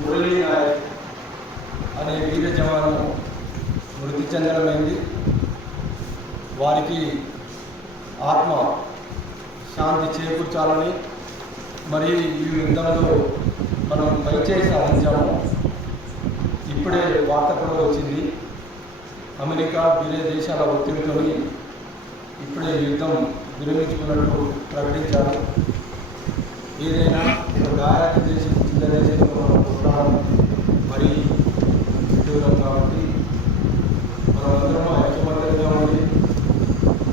మురళీ నాయక్ అనే వీర జవాను మృతి చెందడమైంది. వారికి ఆత్మ శాంతి చేకూర్చాలని, మరి ఈ యుద్ధంలో మనం పైచేయి సాధించాము. ఇప్పుడే వార్త కూడా వచ్చింది, అమెరికా వేరే దేశాల ఒత్తిడితో ఇప్పుడే యుద్ధం విరమించుకున్నట్టు ప్రకటించారు. ఏదైనా ఒక గాయాల దేశం చిన్న దేశంలో మనం కొట్టడం మరీ విదూరం కాబట్టి మనమందరం ఐక్యమత్యంగా ఉండి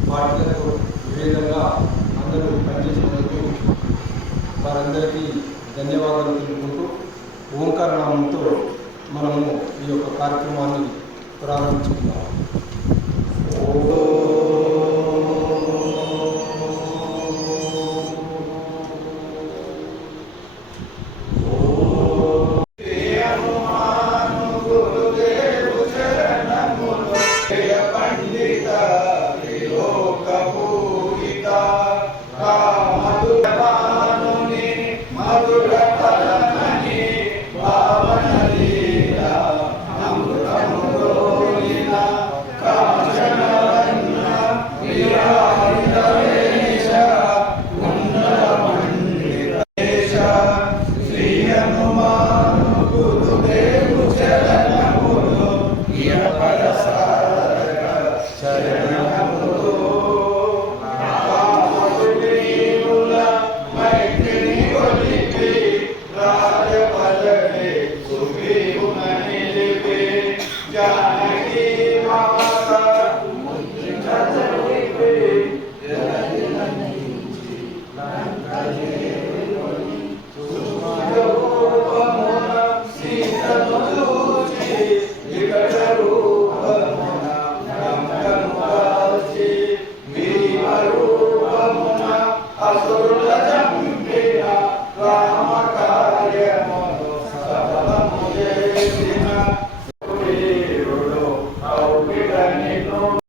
పార్టీలకు విధంగా అందరూ పనిచేసినందుకు వారందరికీ ధన్యవాదాలు తెలుపుకుంటూ ఓంకార నామంతో మనము ఈ యొక్క కార్యక్రమాన్ని ప్రారంభించుకున్నాము. Sufi